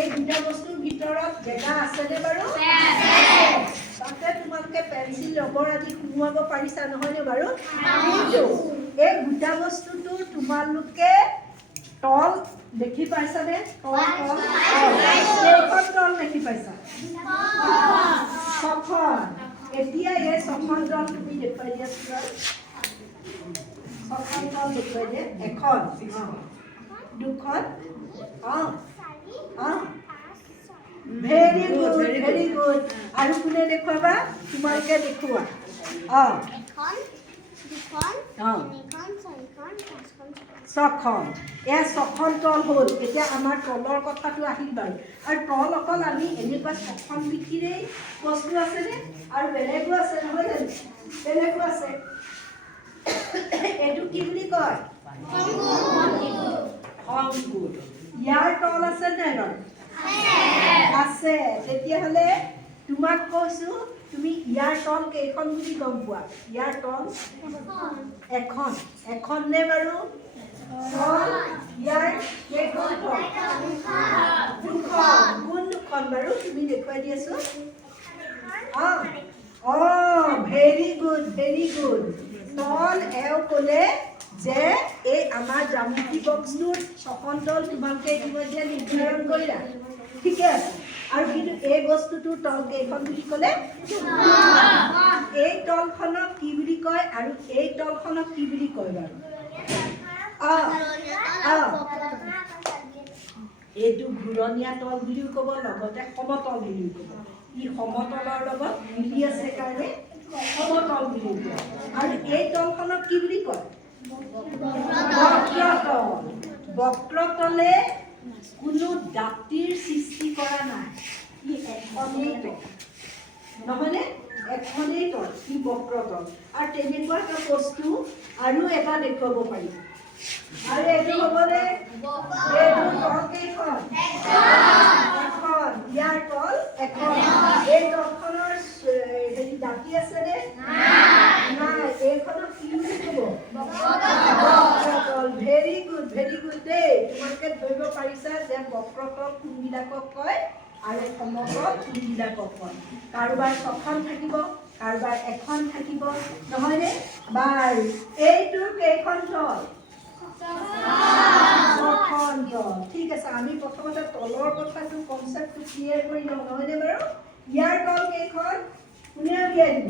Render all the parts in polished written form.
এই দুটা বস্তুৰ ভিতৰত জেগা আছেনে বাৰু? তাতে তোমালোকে পেঞ্চিল ৰবৰ আদি সুমুৱাব পাৰিছা নহয়নে বাৰু? এই দুটা বস্তুটো তোমালোকে তল দেখি পাইছানে? কেইখন তল দেখি পাইছা? ছখন। এতিয়া এই ছখন তল তুমি দেখুৱাই দিয়াচোন। ছখন তল দেখুৱাই দিয়া। এখন, দুখন, ভেৰি গুড, ভেৰি গুড। আৰু কোনে দেখুৱাবা? তোমালোকে দেখুওৱা। ছখন। এয়া ছখন তল হ'ল। এতিয়া আমাৰ তলৰ কথাটো আহিল বাৰু। আৰু তল অকল আমি এনেকুৱা ছখন বিধিৰেই বস্তু আছেনে? আৰু বেলেগো আছে নহয় জানো? বেলেগো আছে। এইটো কি বুলি কয়? শংকুৰ। ইয়াৰ তল আছে নে নাই? আছে। তেতিয়াহ'লে তোমাক কৈছো তুমি ইয়াৰ তল কেইখন বুলি গম পোৱা? ইয়াৰ তল এখন। এখন নে বাৰু? ইয়াৰ কেইখন তল? দুখন। কোন দুখন বাৰু? তুমি দেখুৱাই দিয়াচোন। Very good, very good. তল এও ক'লে যে এই আমাৰ জ্যামিতি বক্সটোৰ ছখন তল তোমালোকে ইতিমধ্যে নিৰ্ধাৰণ কৰিলা। ঠিকে আছে। আৰু কিন্তু এই বস্তুটোৰ তল কেইখন বুলি ক'লে? এই তলখনক কি বুলি কয় আৰু এই তলখনক কি বুলি কয় বাৰু? এইটো ঘূৰণীয়া তল বুলিও ক'ব, লগতে সমতল বুলিও ক'ব। ই সমতলৰ লগত মিলি আছে কাৰণে সমতল বুলিও কয়। আৰু এই তলখনক কি বুলি কয়? বক্ৰতল। বক্ৰতলে কোনো দাঁতিৰ সৃষ্টি কৰা নাই। ই এখনেই তল নহয়নে? এখনেই তল, ই বক্ৰতল। আৰু তেনেকুৱা এটা বস্তু আৰু এটা দেখুৱাব পাৰিম। আৰু এইটো হ'বনে? এইটো তল কেইখন? এখন। ইয়াৰ তল এখন। এই তলখনৰ হেৰি দাঁতি আছেনে? নাই। এইখনক কি বুলি ক'ব? বক্ৰতল। ভেৰি গুড, ভেৰি গুড দেই। তোমালোকে ধৰিব পাৰিছা যে বক্ৰতল কোনবিলাকক কয় আৰু সমতল কোনবিলাকক কয়। কাৰোবাৰ ছখন থাকিব, কাৰোবাৰ এখন থাকিব, নহয়নে? বাৰু এইটো কেইখন তল? ছখন তল। ঠিক আছে। আমি প্ৰথমতে তলৰ কথাটো কনচেপ্টটো ক্লিয়াৰ কৰি লওঁ নহয়নে বাৰু? ইয়াৰ তল কেইখন? কোনে উলিয়াই দিব?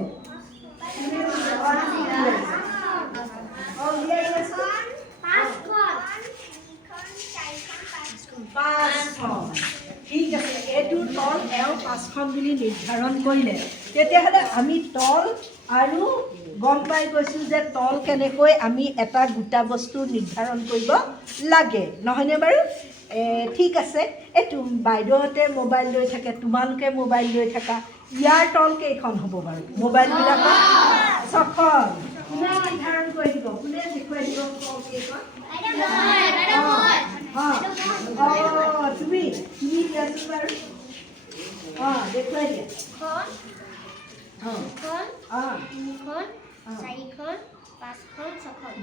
ঠিক আছে। এইটো তল এও পাঁচখন বুলি নিৰ্ধাৰণ কৰিলে। তেতিয়াহ'লে আমি তল আৰু গম পাই গৈছোঁ যে তল কেনেকৈ আমি এটা গোটা বস্তু নিৰ্ধাৰণ কৰিব লাগে নহয়নে বাৰু? ঠিক আছে। এই বাইদেউহঁতে মোবাইল লৈ থাকে, তোমালোকে মোবাইল লৈ থাকা। ইয়াৰ তল কেইখন হ'ব বাৰু? মোবাইলবিলাকৰ ছখন। কোনে নিৰ্ধাৰণ কৰি দিব? কোনে দেখুৱাই দিব তল কেইখন? তুমি দিয়াচোন বাৰু। দেখুৱাই দিয়া।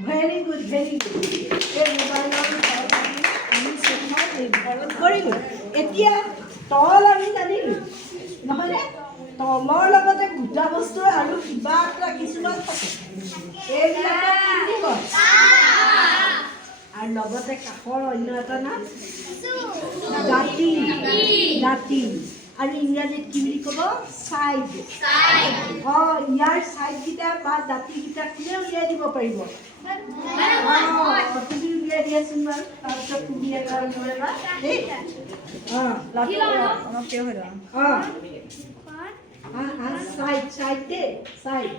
Very good, very good. এই মোবাইলৰ আমি ছখন নিৰ্ধাৰণ কৰিলোঁ। এতিয়া তল আমি জানিলোঁ নহয়নে? তলৰ লগতে গোটা বস্তু আৰু কিবা এটা কিছুমান থাকে। এইবিলাকক কি বুলি কয়? আৰু লগতে কাষৰ অন্য এটা নাম দাঁতি। দাঁতি। আৰু ইংৰাজীত কি বুলি ক'ব? চাইড। ইয়াৰ চাইডকেইটা বা দাঁতিকেইটা কোনে উলিয়াই দিব পাৰিব? তুমি উলিয়াই দিয়াচোন বাৰু। তাৰপিছত তুমি এটা উলিয়াবা দেই। চাইড, চাইড দেই। চাইড।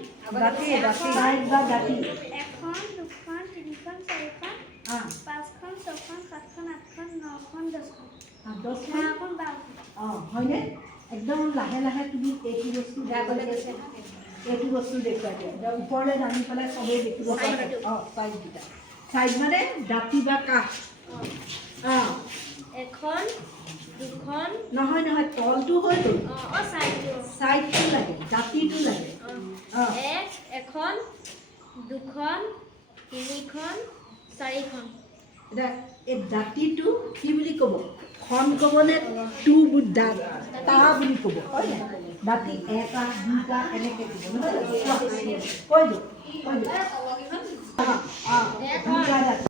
দাঁতি, দাঁতি। চাইড বা দাঁতি। এখন, দুখন, তিনিখন, চাৰিখন, পাঁচখন, ছখন, সাতখন, আঠখন, নখন, দহখন। 10খন, 12খন। হয়নে? একদম লাহে লাহে তুমি এইটো বস্তু এইটো বস্তু দেখুৱাই দিয়া। ওপৰলৈ নামি পেলাই চবেই দেখিব পাৰে। চাইডকেইটা। চাইড মানে দাঁতি বা কাষ। এখন, দুখন। নহয় নহয়, তলটো হৈ গ'ল। চাইডটো লাগে, দাঁতিটো লাগে। এখন, দুখন, তিনিখন, চাৰিখন। এতিয়া এই দাঁতিটো কি বুলি ক'ব? খন ক'বনে দাঁত তা বুলি ক'ব, হয় নাই? দাঁতি এটা দুটা এনেকৈ ক'ব, নহয় জানো? কৈ দিওঁ দুটা দাঁত